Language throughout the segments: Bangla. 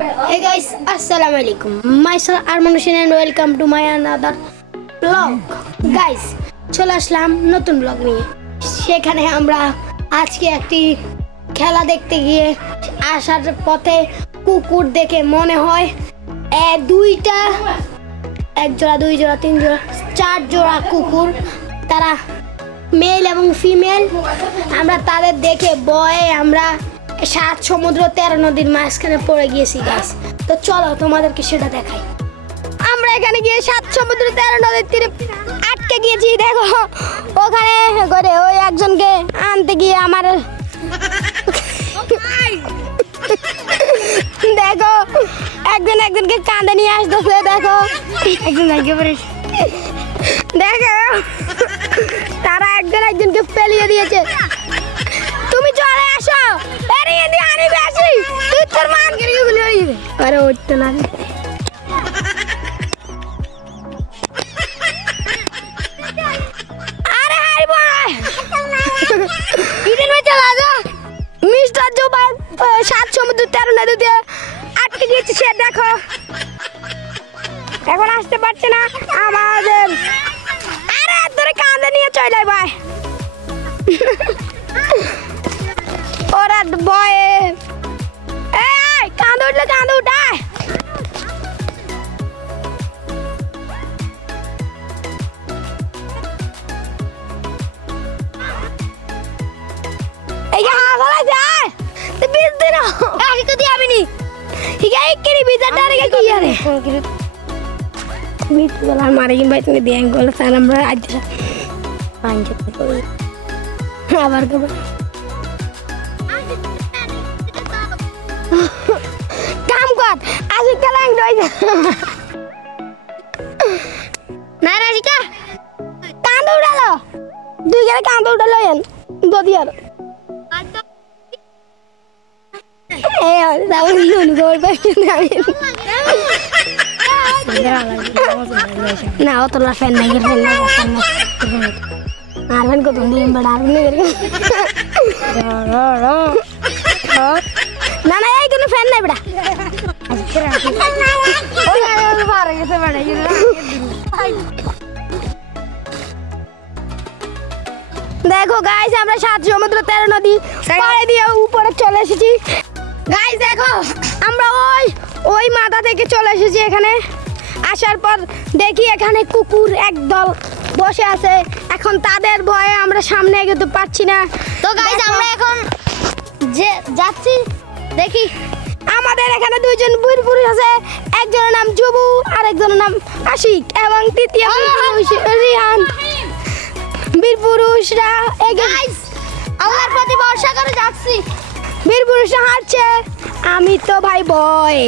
Hey guys, Assalamualaikum. Myself Arman Hussein and welcome to my another vlog. Guys, চলে আসলাম নতুন ব্লগ নিয়ে। সেখানে আমরা আজকে একটি খেলা দেখতে গিয়ে আসার পথে কুকুর দেখে মনে হয় দুইটা এক জোড়া দুই জোড়া তিন জোড়া চার জোড়া কুকুর, তারা মেল এবং ফিমেল। আমরা তাদের দেখে ভয়ে আমরা 7 সমুদ্র 13 নদীর মাঝখানে পড়ে গিয়েছি গাইস। তো চলো তোমাদেরকে সেটা দেখাই। আমরা এখানে গিয়ে 7 সমুদ্র 13 নদীর তীরে আটকে গিয়েছি। দেখো ওখানে করে ওই একজনকে আনতে গিয়ে আমার দেখো একজনকে কাঁধে নিয়ে আসতেছে। দেখো দেখো তারা একজনকে ফেলিয়ে দিয়েছে। তুমি চলে আসো, তুই তোর মান আরে উঠতে না। আরে হাই ভাই ইডেন চলে আসো। মিস্টার জোবান 7 সমুদ্র 13 নদীতে আটকে গিয়েছে সে। দেখো এখন আসতে পারছে না আমাদের। আরে তোরে কাঁধে নিয়ে চলে যায় ভাই। ওরা বয়ে এই কাঁধে উঠলে কাঁধে উঠায়। এই হাগলা যায় তো বিজ দিন আগে তো দিয়াবি নি। ঠিক আছে কি বিজাটা রে কি আরে মিট বলা মারে কিন বাইতে দিয়ে গোল সান আমরা আজ পাঁচে কই আবার কবে কাম কর আজি কালাং দই না রাজিকা কাঁদ উড়ালো দুই গেলে কাঁদ উড়ালো এন দদি আর এ দাও নুন গোল বাইতে না ও তোলা ফ্যান নাই আরবেন কত দিন বড় আরবেন না না এই কোনো ফ্যান নাই বড়া। দেখো গাইস আমরা 7 সমুদ্র 13 নদী পাড়ে দিয়ে উপরে চলে এসেছি। গাইস দেখো আমরা ওই মাথা থেকে চলে এসেছি এখানে। আসার পর দেখি এখানে কুকুর একদল বসে আছে। এখন তাদের ভয়ে আমরা সামনে এগোতে পারছি না। তো গাইস আমরা এখন যে যাচ্ছি দেখি আমাদের এখানে দুইজন বীরপুরুষ আছে। একজনের নাম জুবু আর একজনের নাম আশিক এবং তৃতীয় রিহান। বীরপুরুষরা গাইস আল্লাহর প্রতি ভরসা করে যাচ্ছি। বীরপুরুষরা হাঁটছে, আমি তো ভাই ভয়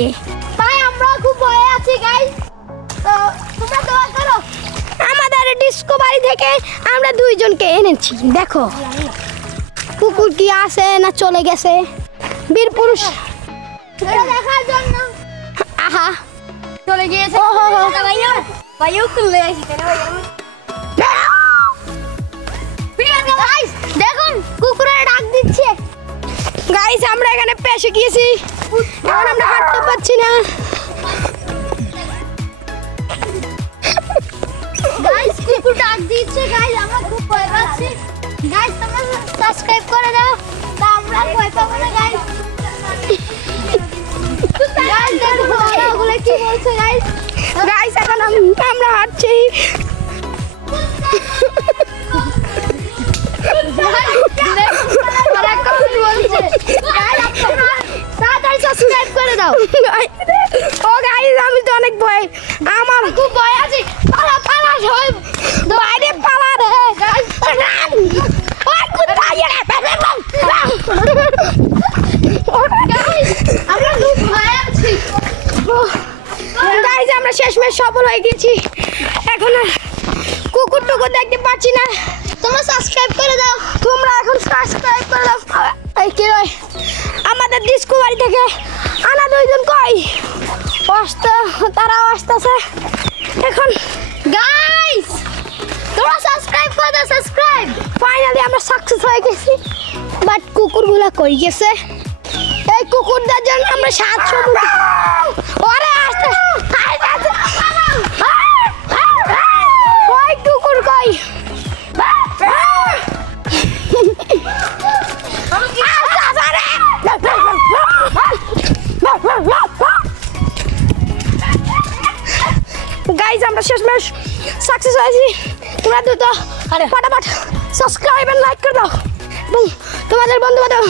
ভাই আমরা খুব ভয়ে আছি গাইস। তো তোমরা দোয়া করো। আমাদের ডিসকভারি থেকে আমরা দুইজনকে এনেছি। দেখো কুকুর কি আছে না চলে গেছে বীরপুরুষ এটা দেখার জন্য। আহা চলে গিয়েছে। ওহো ভাইও ভাইও চলে আসছে গাইস। দেখুন কুকুরের ডাক দিচ্ছে। গাইস আমরা এখানে পেছে গিয়েছি, এখন আমরা হাঁটতে পারছি না। গাইস কুকুর ডাক দিচ্ছে গাইস, আমরা খুব ভয় পাচ্ছি। গাইস তোমরা সাবস্ক্রাইব করে দাও, তা আমরা ভয় পাবো না গাইস। গাইস দেখো ওগুলো কি বলছে গাইস। গাইস এখন আমরা হাঁটছি। সাবস্ক্রাইব করে দাও। ও গাইস আমি তো অনেক ভয়, আমার খুব ভয় আছে। পালা পালা সবাই বাইরে পালা রে গাইস। ওই কোথায় রে গাইস আমরা খুব ভয় আছি গাইস। আমরা শেষমেশ সফল হয়ে গেছি। এখন কুকুর টুকুর দেখতে পাচ্ছি না। তোমরা সাবস্ক্রাইব করে দাও, তোমরা এখন সাবস্ক্রাইব করে দাও। এই কি রে আমাদের ডিসকভারি থেকে আনা দুইজন কই তারাও আসতেছে এখন। গাইস তোমরা সাবস্ক্রাইব করে দাও, সাবস্ক্রাইব। ফাইনালি আমরা সাকসেস হয়ে গেছি, বাট কুকুরগুলা কই গেছে? এই কুকুরদের জন্য আমরা 7 সমুদ্র ওরে আস্তে ওই কুকুর কই গাইজ আমরা শেষমেশ সাকসেস হয়েছি তোমরা দ্রুত ফটাফট সাবস্ক্রাইব আর লাইক করে দাও এবং তোমাদের বন্ধু বান্ধব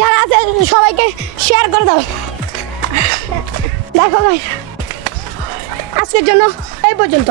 যারা আছে সবাইকে শেয়ার করে দাও দেখো গাইজ আজকের জন্য এই পর্যন্ত